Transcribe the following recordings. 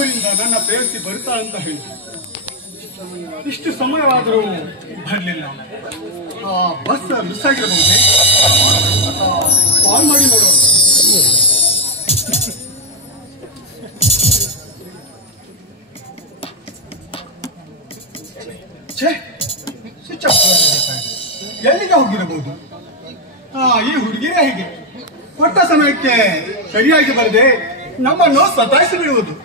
ಊರಿಂದ ನನ್ನ ಪ್ರೇಯಸಿ ಬರುತ್ತಾಳಂತ ಹೇಳಿ ಇಷ್ಟು ಸಮಯವಾದರೂ ಬರಲಿಲ್ಲ. Bus miss ಆಗಿರಬಹುದೇ? ಕಾಲ್ ಮಾಡಿ ನೋಡೋಣ. ಸ್ವಿಚ್ ಆಫ್ ಎಲ್ಲಿಗೆ ಹೋಗಿರಬಹುದು? ಈ ಹುಡುಗಿರೇ ಹೀಗೆ ಕೊಟ್ಟ ಸಮಯಕ್ಕೆ ಸರಿಯಾಗಿ ಬರದೆ ನಮ್ಮನ್ನು ಸತಾಯಿಸಿ ಬಿಡುವುದು.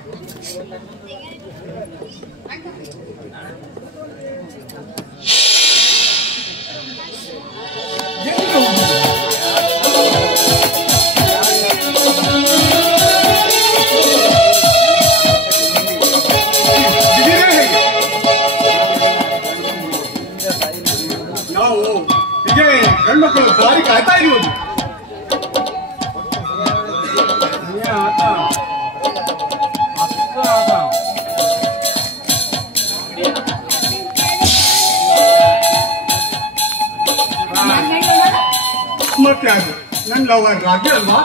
ನಾವು ಹೀಗೆ ಗಂಡ್ಮಕ್ಕಳು ದಾರಿ ಕಾಯ್ತಾ ಇರುವುದು. ಮತ್ತೆ ಅದು ನನ್ನ ಲವರ್ ರಾಗಿ ಅಲ್ವಾ?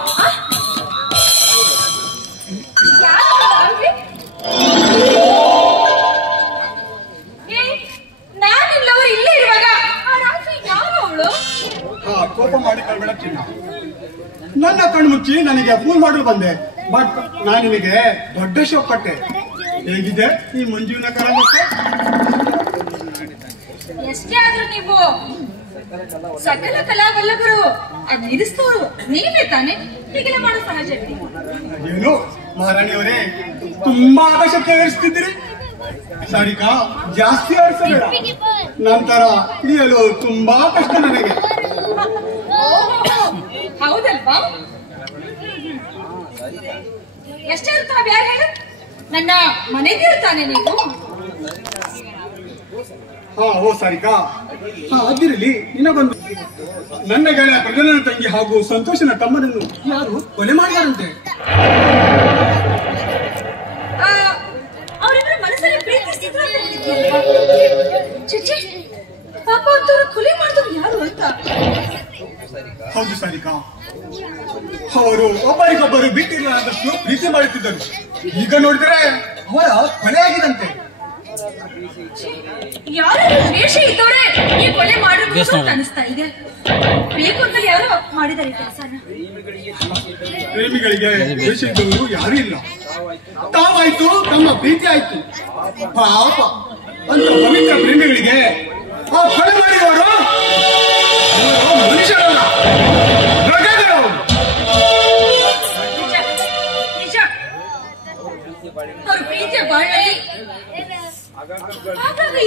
ಕೋಪ ಮಾಡಿ ಕಳ್ಬೇಡ ಚಿನ್ನ. ನನ್ನ ಕಣ್ಣು ಮುಚ್ಚಿ ನನಗೆ ಫೋನ್ ಮಾಡಲು ಬಂದೆ. ಬಟ್ ನಾನು ನಿನಗೆ ದೊಡ್ಡ ಶೋಕ್ ಕೊಟ್ಟೆ. ಹೇಗಿದೆ ಈ ಮಂಜುವಿನ ಕರಾಮಕ್ಕೆ? ಎಷ್ಟೇ ಆದ್ರೂ ನೀವು ಸಕಲ ಕಲಾವಲ್ಲಭರು ಅದ್ ನಿಲ್ಲಿಸ್ತವ್ರು ನೀವೇ ತಾನೆ. ಹೀಗೆಲ್ಲ ಮಾಡೋ ಸಹಜ. ಏನು ಮಹಾರಾಣಿಯವರೇ, ತುಂಬಾ ಆಕಾಶಕ್ಕೆ ಏರಿಸ್ತಿದ್ದೀರಿ. ಸಾರಿಕಾ, ಜಾಸ್ತಿ ಆರಿಸಬೇಡ. ನಂತರ ಇಳಿಯಲು ತುಂಬಾ ಕಷ್ಟ ನನಗೆ. ಹೌದಲ್ವಾ? ಎಷ್ಟೇ ಇರ್ತಾವ ಯಾರು ಹೇಳು? ನನ್ನ ಮನೆಗೆ ಇರ್ತಾನೆ ನೀವು. ಓ ಸಾರಿಕಾ, ಅದಿರಲಿ. ನಿನಗೊಂದು ನನ್ನ ಗೆಳೆಯ ಪ್ರಜನನ ತಂಗಿ ಹಾಗೂ ಸಂತೋಷನ ತಮ್ಮನನ್ನು ಯಾರು ಕೊಲೆ ಮಾಡಿದಾರಂತೆ. ಅವರಿಬ್ಬರು ಮನಸ್ಸಲ್ಲಿ ಪ್ರೀತಿಸ್ತಿದ್ರು. ಪಾಪ ಅಂತವ್ರು ಕೊಲೆ ಮಾಡಿದವ್ರು ಯಾರು ಅಂತ? ಹೌದು ಸಾರಿಕಾ, ಅವರು ಒಬ್ಬರಿಗೊಬ್ಬರು ಬಿಟ್ಟಿರಲಾದಷ್ಟು ಪ್ರೀತಿ ಮಾಡುತ್ತಿದ್ದರು. ಈಗ ನೋಡಿದರೆ ಅವರ ಕೊಲೆ ಆಗಿದಂತೆ. ಯಾರು ದ್ವೇಷ ಇದ್ದವರೇ ಈ ಕೊಲೆ ಮಾಡಿರ್ಬೋದು ಅಂತ ಅನಿಸ್ತಾ ಇದೆ. ಬೇಕು ಅಂತ ಯಾರು ಮಾಡಿದ್ದಾರೆ ಕೆಲಸನ. ಪ್ರೇಮಿಗಳಿಗೆ ದ್ವೇಷ ಇದ್ದವರು ಯಾರು ಇಲ್ಲ. ತಾವಾಯ್ತು, ತಮ್ಮ ಪ್ರೀತಿ ಆಯ್ತು. ಪಾಪ ಅಂತ ಪವಿತ್ರ ಪ್ರೇಮಿಗಳಿಗೆ ಆ ಕೊಲೆ ಮಾಡಿದವರು ಮನುಷ್ಯರಲ್ಲ, ಮೃಗಗಳು. ನಿಜ. ಅವ್ರ ಪ್ರೀತಿಯ ಬಾಳಲ್ಲಿ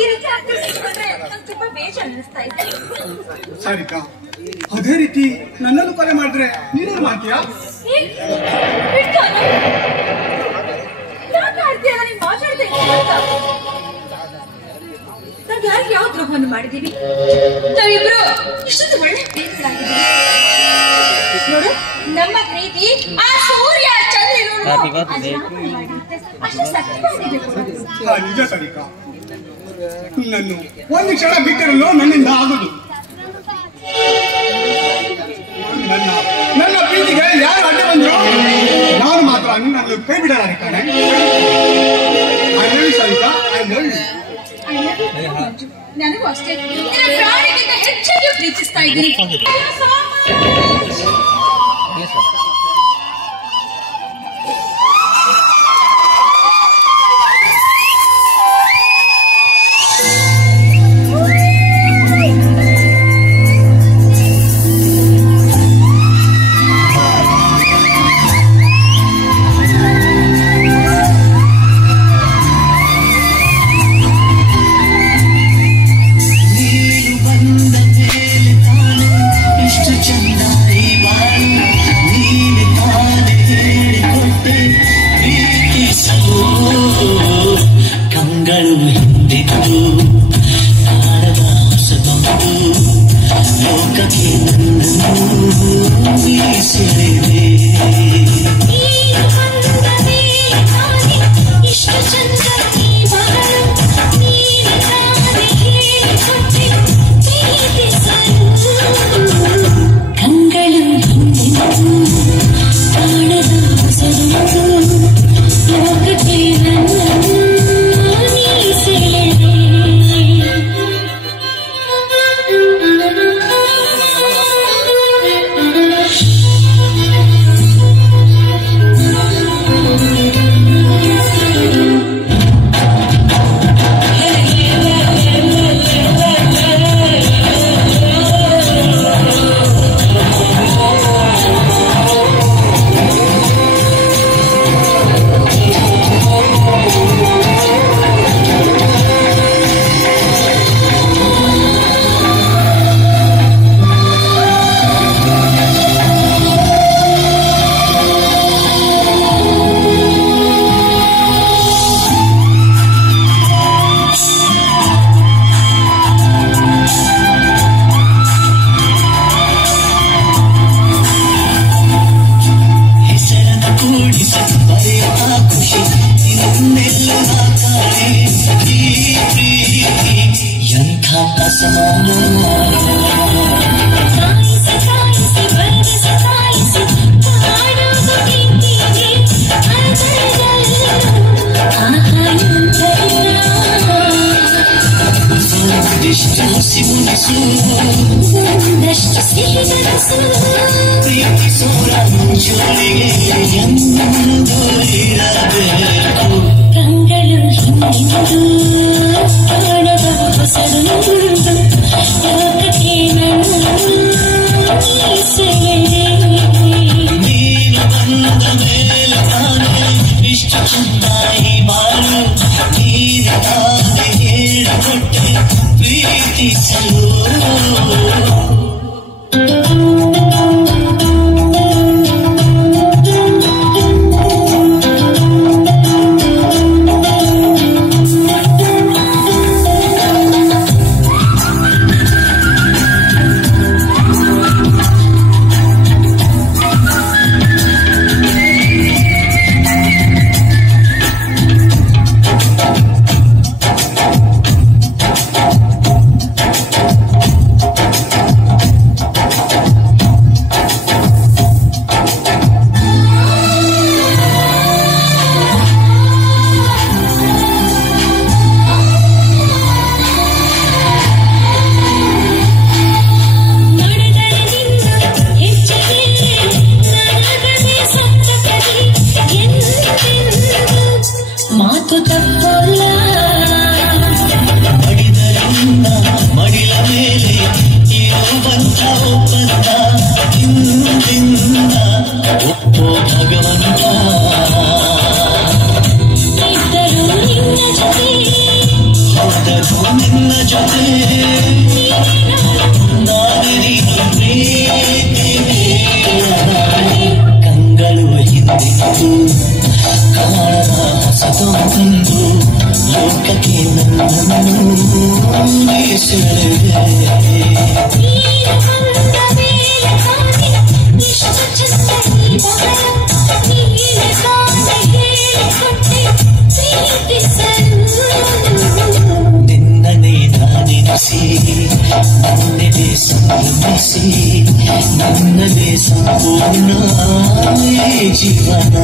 ಈ ರೀತಿ ಆಗ್ತಿದ್ರೆ ನಂಗೆ ತುಂಬಾ ಬೇಜಾರು ಅನ್ನಿಸ್ತಾ ಇದೆ. ಸಾರಿಕಾ, ಅದೇ ರೀತಿ ನನ್ನನ್ನು ಕೊಲೆ ಮಾಡಿದ್ರೆ ನೀನೇನು ಮಾಡ್ತೀಯಾ? ನೀನ್ ಮಾತಾಡ್ತಾ ನಾವ್ ಯಾರಿಗೆ ಯಾವ ದ್ರೋಹವನ್ನು ಮಾಡಿದೀವಿ? ನಾವಿಬ್ರು ಇಷ್ಟೊಂದು ಒಳ್ಳೆ ಪ್ರೀತಿಗಳಾಗಿದ್ದೀವಿ ನೋಡು. ನಮ್ಮ ಪ್ರೀತಿ ಆ ಸೂರ್ಯ ಚಂದ್ರ ನಿಜ ಸಾರಿಕಾ, ನನ್ನು ಒಂದು ಕ್ಷಣ ಬಿಟ್ಟಿರಲು ನನ್ನಿಂದ ಆಗುದು. ನನ್ನ ಪ್ರೀತಿಗೆ ಯಾರು ಅಡ್ಡ ಬಂದ್ರು ನಾನು ಮಾತ್ರ ನಿನ್ನನ್ನು ಕೈ ಬಿಡಲಾರೆ ಕಾಣೆ. I love you Sarika, I love you. ನನಗೂ ಅಷ್ಟೇ. ಪ್ರಾಣಿಗಿಂತ ಹೆಚ್ಚಾಗಿ ಪ್ರೀತಿಸ್ತಾ ಇದ್ದೀನಿ. ಚಂದ ಜೊತೆಗೆ ಎಂದು ಇರಬೇಕು ಕಂಗಳು ಹಿಂದಿನದು ಕಾಣದ ಹೊಸದೊಂದು ಲೋಕಕ್ಕೆ ನನ್ನ ಸೆಳೆದೆ ನೀನು ಬಂದ ಮೇಲೆ ತಾನೇ ಇಷ್ಟು ಚಂದಾಯಿ ಬಾಳು ನೀನಾಗಿ ಹೇಳಿಕೊಟ್ಟೆ ಪ್ರೀತಿಸಲು ಮಾತು ತಪ್ಪಲ್ಲ ಮಡಿದರಿಂದ ಮಡಿಲ ಮೇಲೆ ಇರುವಂತ ಒಪ್ಪಂದ ಹಿಂದಿಂದ ಒಪ್ಪೋ ಭಗವಂತ ಇದ್ದರು ನಿನ್ನ ಜೊತೆ ಹೋದರು ನಿನ್ನ ಜೊತೆ ನಾನೇ ನೀನು ಪ್ರೀತಿ ಕಂಗಳು ಹಿಂದಿತ್ತು ಕಾಣದ ಹೊಸದೊಂದು ಲೋಕಕ್ಕೆ ನನ್ನನ್ನು ಸೆಳೆದೆ ನಿನ್ನನೇ ನಾನೆನಿಸಿ ನನ್ನೆದೆ ಸಂಭ್ರಮಿಸಿ ನನ್ನದೇ ಸಂಪೂರ್ಣ ಜೀವನ